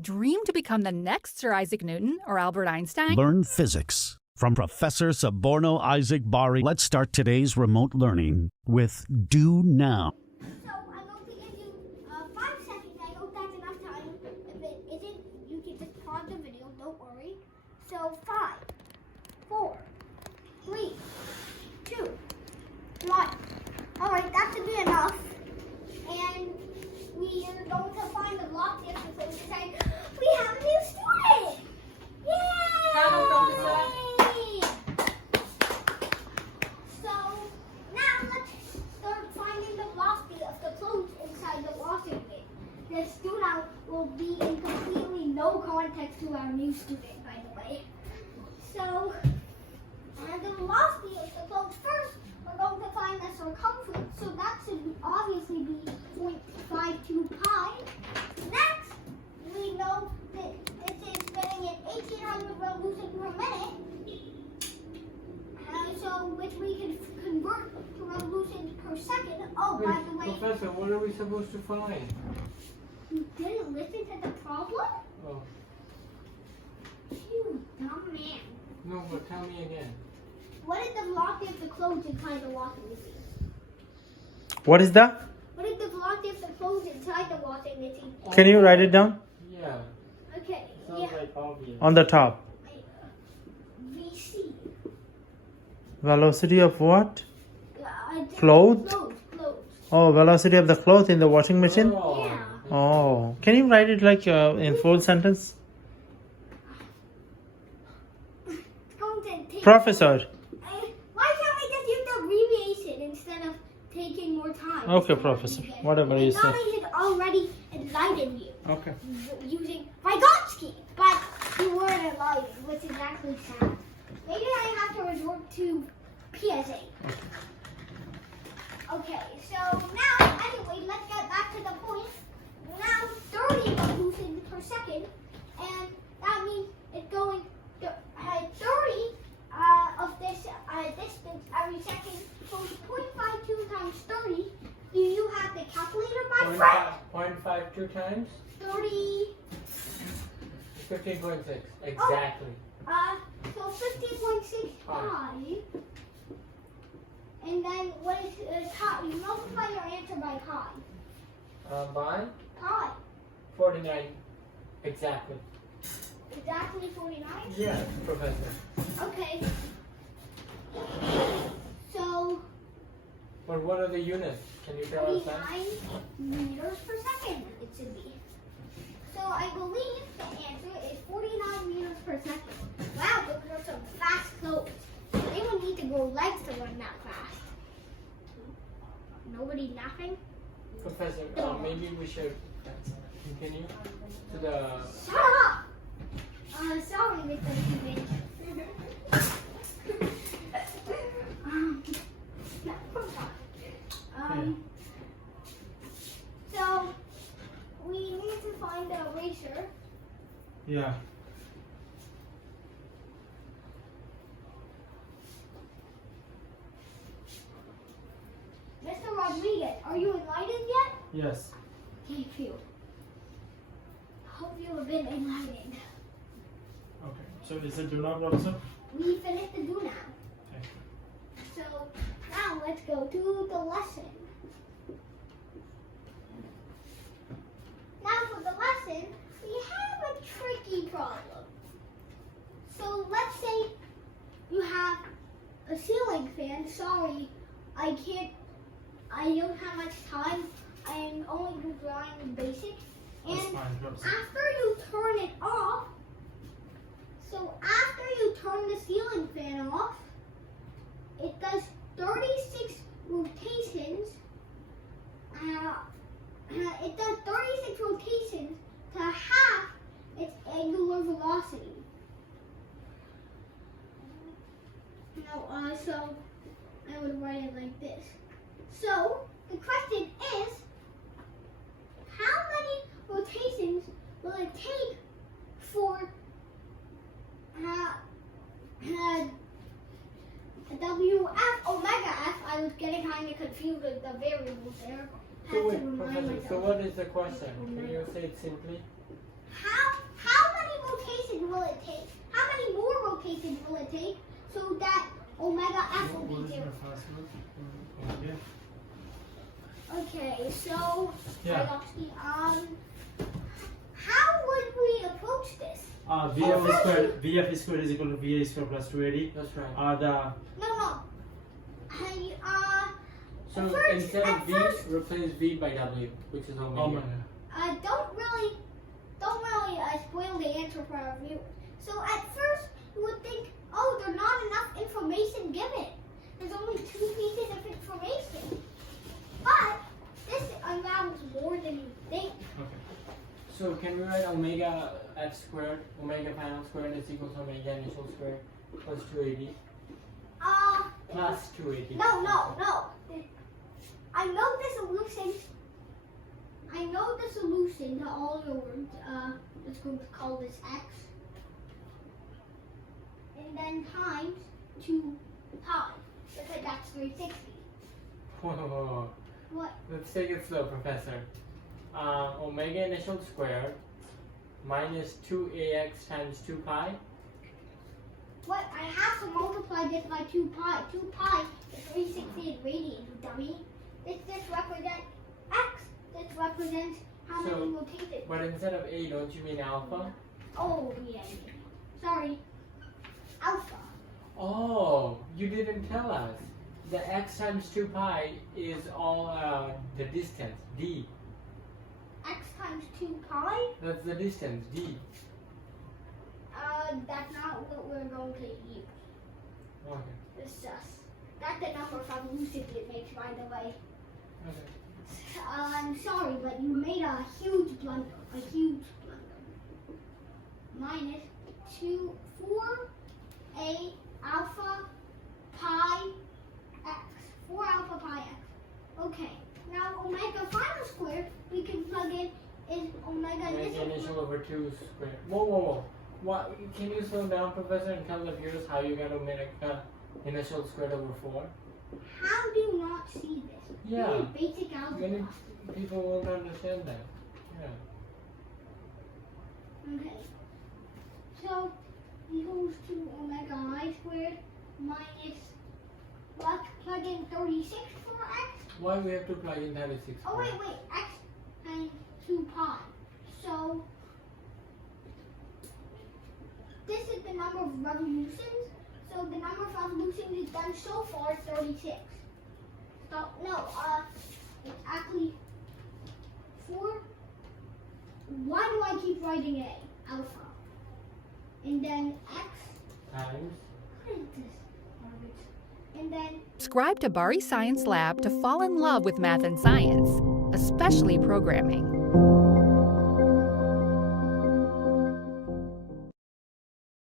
Dream to become the next Sir Isaac Newton or Albert Einstein? Learn physics from Professor Suborno Isaac Bari. Let's start today's remote learning with Do Now. So I'm going to give you 5 seconds. I hope that's enough time. If it isn't, you can just pause the video. Don't worry. So 5, 4, 3, 2, 1. All right, that should be enough. And we are going to find the lock difference and say we have a new student. Yay! So now let's start finding the velocity of the clothes inside the washing machine. The student will be in completely no context to our new student, by the way. So, the velocity of the clothes first, we're going to find the circumference. So that should obviously be 0.52 pi. Next, we know that it is spinning at 1800 revolutions per minute. So which we can convert to revolutions per second. Oh, by the way, Professor, what are we supposed to find? you didn't listen to the problem? Oh, You dumb man. no, but tell me again. What is the velocity of the clothes inside the washing machine? What is that? What is the velocity of the clothes inside the washing machine? Can you write it down? Yeah, Okay, sounds yeah. like obvious. On the top. VC. Velocity of what? Clothes. Clothes? Clothes. Oh, velocity of the cloth in the washing machine? Oh, Yeah. Oh. Can you write it like in full sentence? It's going to take. Professor. Why can't we just use the abbreviation instead of taking more time? Okay, Professor. Whatever you say. Tommy has already enlightened you Okay. using Vygotsky, but you weren't enlightened, which is actually sad. Maybe I have to resort to PSA. Okay, so now, anyway, let's get back to the point. Now, 30 revolutions per second, and that means it's going 30 of this distance every second. So 0.52 times 30. Do you have the calculator, my friend? 0.52 times? 30. 15.6. Exactly. So 15.6 pi. And then what is pi? You multiply your answer by pi. By Pi. 49. Exactly. Exactly 49? Yes, Professor. Okay. So But what are the units? Can you tell us that? 49 meters per second it should be. So I believe the answer is 49 meters per second. Wow, those are some fast clothes. They would need to grow legs to run that fast. Nobody laughing? Professor, maybe we should continue to the... Shut up! Sorry, Mr. Stevens. So, we need to find the eraser. Yeah. Mr. Rodriguez, are you enlightened yet? Yes. Thank you. Hope you have been enlightened. Okay. So is it do not also? We finished the do now. Okay. So now let's go to the lesson. Now for the lesson, we have a tricky problem. So let's say you have a ceiling fan. Sorry, I don't have much time. I am only drawing basic. That's And fine. Professor. after you turn it off, so after you turn the ceiling fan off, it does 36 rotations. It does 36 rotations to half its angular velocity. So I would write it like this. So the question is, how many rotations will it take for WF omega F? I was getting kind of confused with the variables there. So wait, Professor, so what is the question? Can you say it simply? How okay? So that omega f will be 0. Okay, so Yeah. how would we approach this? VF squared is equal to VA squared plus 280. That's right. No. So First- instead of at V, first- replace V by W, which is omega. Oh my god. Don't really spoil the answer for our viewers. So at first you would think, oh, there's not enough information given. There's only 2 pieces of information. But this unravels more than you think. Okay. So can we write omega f squared, omega final squared is equal to omega initial squared plus 280 plus 280? No. I know the solution to all your words. Let's going to call this x. And then times 2 pi. Because that's 360. Whoa. What? Let's take it slow, Professor. Omega initial squared minus 2ax times 2 pi. What? I have to multiply this by 2 pi. 2 pi is 360 in radians, you dummy. This represents x. This represents how So- many rotations. But instead of a, don't you mean alpha? Oh, yeah. Sorry. Alpha. Oh, you didn't tell us. The x times 2 pi is all the distance, d. X times 2 pi? That's the distance, d. That's not what we're going to use. Okay. That's the number from Lucid it makes, by the way. Okay. I'm sorry, but you made a huge blunder. A huge blunder. Minus 4a alpha pi x. 4 alpha pi x. Okay. Now omega final squared, we can plug in is omega Omega initial. initial over 2 squared. Whoa. What? Can you slow down, Professor, and tell the viewers how you got omega initial squared over 4? How do you not see this? Yeah. This is basic algebra. Many people won't understand that. Yeah. Okay. So equals to omega I squared minus, let's plug in 36 for x. Why we have to plug in 36? Oh wait, x times 2 pi. So this is the number of revolutions. So the number of revolutions we've done so far is 36. So no, it's actually 4. Why do I keep writing a alpha? And then x. Times. What is this garbage? And then Subscribe to Bari Science Lab to fall in love with math and science, especially programming.